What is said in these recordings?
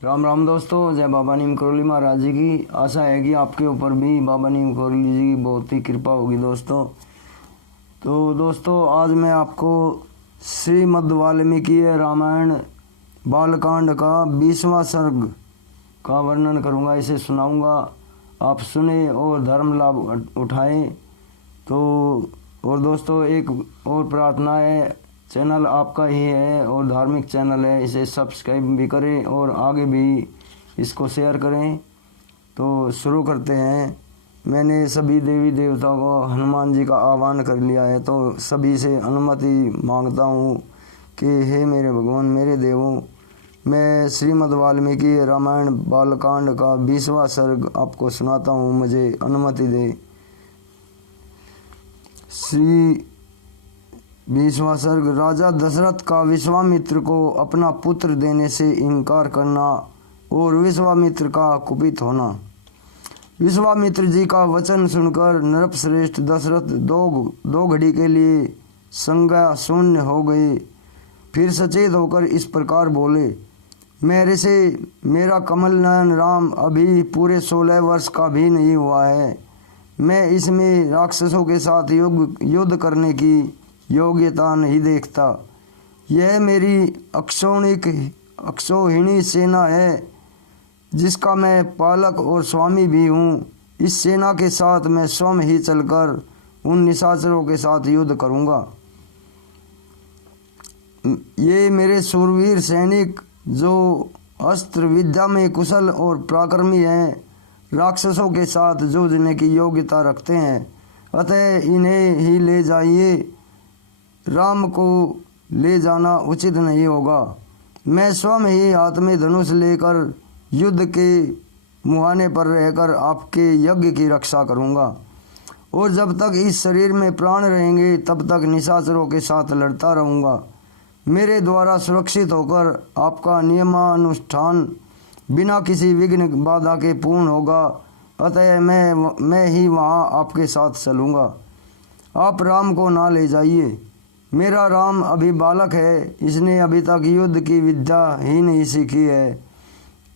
राम राम दोस्तों, जय बाबा नीम करोली महाराज जी की। आशा है कि आपके ऊपर भी बाबा नीम करोली जी की बहुत ही कृपा होगी दोस्तों। तो दोस्तों, आज मैं आपको श्रीमद् वाल्मीकि रामायण बालकांड का 20वां सर्ग का वर्णन करूंगा, इसे सुनाऊंगा। आप सुने और धर्म लाभ उठाएं। तो और दोस्तों, एक और प्रार्थना है, चैनल आपका ही है और धार्मिक चैनल है, इसे सब्सक्राइब भी करें और आगे भी इसको शेयर करें। तो शुरू करते हैं। मैंने सभी देवी देवताओं को हनुमान जी का आह्वान कर लिया है, तो सभी से अनुमति मांगता हूँ कि हे मेरे भगवान, मेरे देवों, मैं श्रीमद् वाल्मीकि रामायण बालकांड का 20वां सर्ग आपको सुनाता हूँ, मुझे अनुमति दे। श्री 20वां सर्ग। राजा दशरथ का विश्वामित्र को अपना पुत्र देने से इनकार करना और विश्वामित्र का कुपित होना। विश्वामित्र जी का वचन सुनकर नृपश्रेष्ठ दशरथ दो घड़ी के लिए संज्ञा शून्य हो गए। फिर सचेत होकर इस प्रकार बोले, मेरे से मेरा कमल नयन राम अभी पूरे 16 वर्ष का भी नहीं हुआ है। मैं इसमें राक्षसों के साथ युद्ध करने की योग्यता नहीं देखता। यह मेरी अक्षौहिणी सेना है, जिसका मैं पालक और स्वामी भी हूँ। इस सेना के साथ मैं स्वयं ही चलकर उन निशाचरों के साथ युद्ध करूँगा। ये मेरे शूरवीर सैनिक जो अस्त्र विद्या में कुशल और पराक्रमी हैं, राक्षसों के साथ जूझने की योग्यता रखते हैं। अतः इन्हें ही ले जाइए, राम को ले जाना उचित नहीं होगा। मैं स्वयं ही हाथ में धनुष लेकर युद्ध के मुहाने पर रहकर आपके यज्ञ की रक्षा करूंगा, और जब तक इस शरीर में प्राण रहेंगे तब तक निशाचरों के साथ लड़ता रहूंगा। मेरे द्वारा सुरक्षित होकर आपका नियमानुष्ठान बिना किसी विघ्न बाधा के पूर्ण होगा। अतः मैं ही वहाँ आपके साथ चलूँगा। आप राम को ना ले जाइए। मेरा राम अभी बालक है, इसने अभी तक युद्ध की विद्या ही नहीं सीखी है।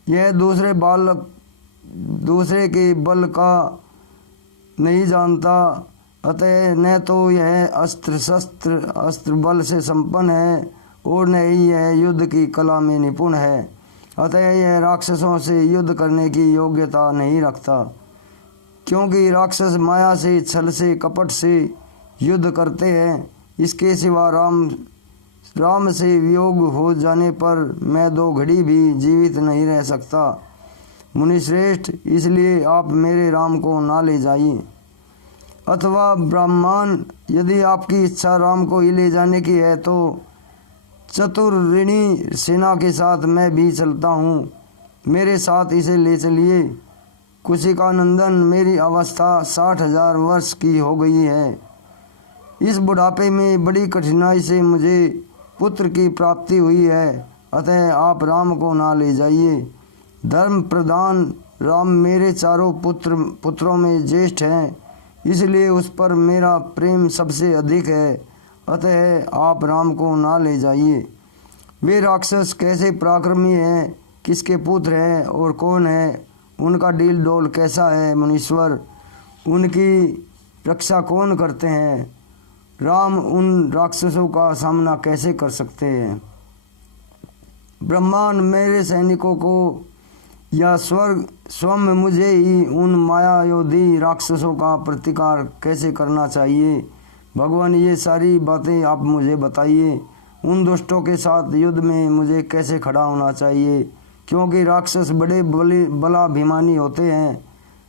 यह दूसरे के बल का नहीं जानता। अतः न तो यह अस्त्र बल से संपन्न है और न ही यह युद्ध की कला में निपुण है। अतः यह राक्षसों से युद्ध करने की योग्यता नहीं रखता, क्योंकि राक्षस माया से, छल से, कपट से युद्ध करते हैं। इसके सिवा राम से वियोग हो जाने पर मैं 2 घड़ी भी जीवित नहीं रह सकता। मुनिश्रेष्ठ, इसलिए आप मेरे राम को ना ले जाइए। अथवा ब्राह्मण, यदि आपकी इच्छा राम को ही ले जाने की है तो चतुर्ऋणी सेना के साथ मैं भी चलता हूँ, मेरे साथ इसे ले चलिए। कुशिका नंदन, मेरी अवस्था 60,000 वर्ष की हो गई है। इस बुढ़ापे में बड़ी कठिनाई से मुझे पुत्र की प्राप्ति हुई है। अतः आप राम को ना ले जाइए। धर्म प्रधान राम मेरे चारों पुत्रों में ज्येष्ठ हैं, इसलिए उस पर मेरा प्रेम सबसे अधिक है। अतः आप राम को ना ले जाइए। वे राक्षस कैसे पराक्रमी हैं, किसके पुत्र हैं और कौन है, उनका डील डोल कैसा है मुनीश्वर, उनकी रक्षा कौन करते हैं। राम उन राक्षसों का सामना कैसे कर सकते हैं। ब्रह्मांड मेरे सैनिकों को या स्वर्ग स्वयं मुझे ही उन मायायोधी राक्षसों का प्रतिकार कैसे करना चाहिए। भगवान, ये सारी बातें आप मुझे बताइए। उन दुष्टों के साथ युद्ध में मुझे कैसे खड़ा होना चाहिए, क्योंकि राक्षस बड़े बलाभिमानी होते हैं।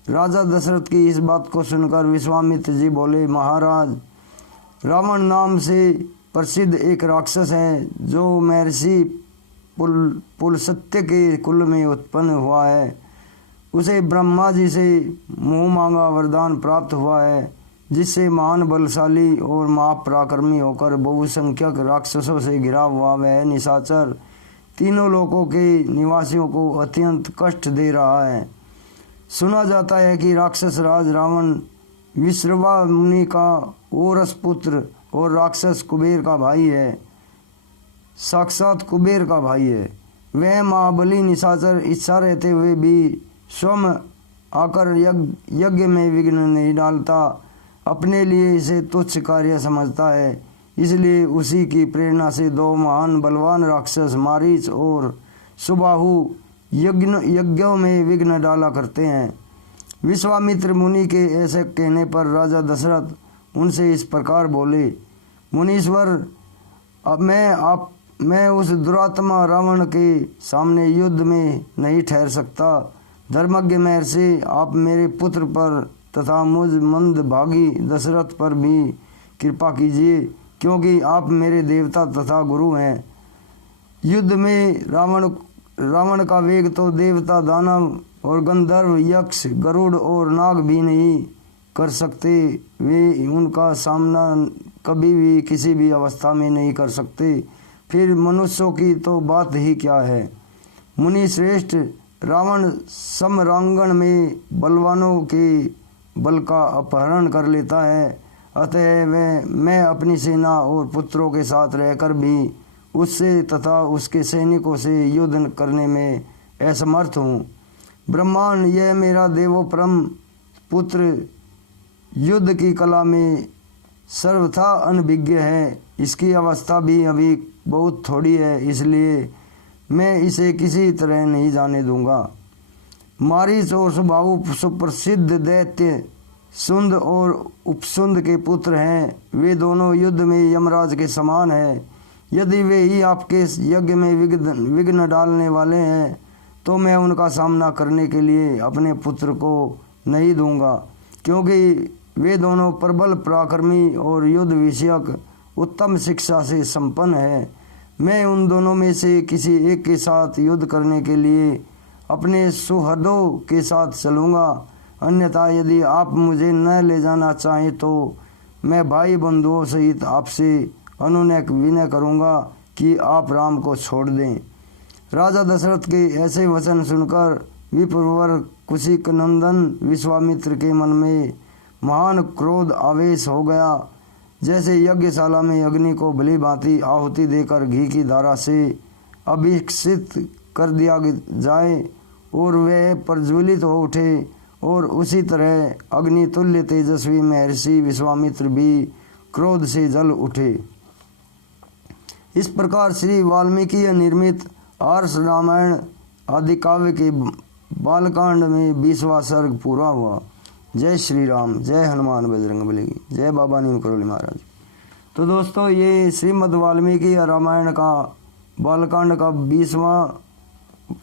राजा दशरथ की इस बात को सुनकर विश्वामित्र जी बोले, महाराज, रावण नाम से प्रसिद्ध एक राक्षस है जो महर्षि पुलस्त्य के कुल में उत्पन्न हुआ है। उसे ब्रह्मा जी से मुँह मांगा वरदान प्राप्त हुआ है, जिससे महान बलशाली और महापराक्रमी होकर बहुसंख्यक राक्षसों से घिरा हुआ वह निशाचर तीनों लोकों के निवासियों को अत्यंत कष्ट दे रहा है। सुना जाता है कि राक्षस राज रावण विश्रवा मुनि का ओरस पुत्र और राक्षस कुबेर का भाई है, साक्षात कुबेर का भाई है। वह महाबली निशाचर इच्छा रहते हुए भी स्वयं आकर यज्ञ में विघ्न नहीं डालता, अपने लिए इसे तुच्छ कार्य समझता है। इसलिए उसी की प्रेरणा से दो महान बलवान राक्षस मारीच और सुबाहु यज्ञों में विघ्न डाला करते हैं। विश्वामित्र मुनि के ऐसे कहने पर राजा दशरथ उनसे इस प्रकार बोले, मुनीश्वर, अब मैं उस दुरात्मा रावण के सामने युद्ध में नहीं ठहर सकता। धर्मज्ञ महर्षि, आप मेरे पुत्र पर तथा मुझ मंद भागी दशरथ पर भी कृपा कीजिए, क्योंकि आप मेरे देवता तथा गुरु हैं। युद्ध में रावण का वेग तो देवता, दानव और गंधर्व, यक्ष, गरुड़ और नाग भी नहीं कर सकते। वे उनका सामना कभी भी किसी भी अवस्था में नहीं कर सकते, फिर मनुष्यों की तो बात ही क्या है। मुनि श्रेष्ठ, रावण समरांगण में बलवानों के बल का अपहरण कर लेता है, अतः मैं अपनी सेना और पुत्रों के साथ रहकर भी उससे तथा उसके सैनिकों से युद्ध करने में असमर्थ हूँ। ब्रह्मांड, यह मेरा देवोपरम पुत्र युद्ध की कला में सर्वथा अनभिज्ञ है। इसकी अवस्था भी अभी बहुत थोड़ी है, इसलिए मैं इसे किसी तरह नहीं जाने दूंगा। मारीच और सुबाहु सुप्रसिद्ध दैत्य सुंद और उपसुंद के पुत्र हैं। वे दोनों युद्ध में यमराज के समान हैं। यदि वे ही आपके यज्ञ में विघ्न डालने वाले हैं, तो मैं उनका सामना करने के लिए अपने पुत्र को नहीं दूंगा, क्योंकि वे दोनों प्रबल पराक्रमी और युद्ध विषयक उत्तम शिक्षा से संपन्न है। मैं उन दोनों में से किसी एक के साथ युद्ध करने के लिए अपने सुहृदों के साथ चलूँगा, अन्यथा यदि आप मुझे न ले जाना चाहें तो मैं भाई बंधुओं सहित आपसे अनुनय विनय करूँगा कि आप राम को छोड़ दें। राजा दशरथ के ऐसे वचन सुनकर विप्रवर कुशिक नंदन विश्वामित्र के मन में महान क्रोध आवेश हो गया। जैसे यज्ञशाला में अग्नि को भली भांति आहुति देकर घी की धारा से अभिषिक्त कर दिया जाए और वे प्रज्वलित हो उठे, और उसी तरह अग्नि तुल्य तेजस्वी महर्षि विश्वामित्र भी क्रोध से जल उठे। इस प्रकार श्री वाल्मीकि निर्मित आर्ष रामायण आदि काव्य के बालकांड में 20वां सर्ग पूरा हुआ। जय श्री राम, जय हनुमान बजरंगबली, जय बाबा नीम करोली महाराज। तो दोस्तों, ये श्रीमद् वाल्मीकि रामायण का बालकांड का 20वां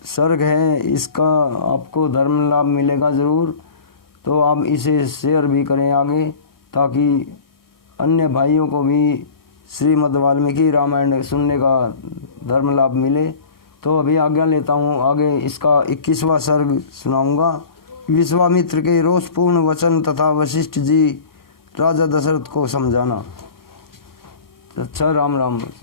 सर्ग है। इसका आपको धर्म लाभ मिलेगा ज़रूर, तो आप इसे शेयर भी करें आगे, ताकि अन्य भाइयों को भी श्रीमद् वाल्मीकि रामायण सुनने का धर्म लाभ मिले। तो अभी आज्ञा लेता हूँ, आगे इसका 21वां सर्ग सुनाऊंगा। विश्वामित्र के रोषपूर्ण वचन तथा वशिष्ठ जी राजा दशरथ को समझाना। अच्छा, राम राम।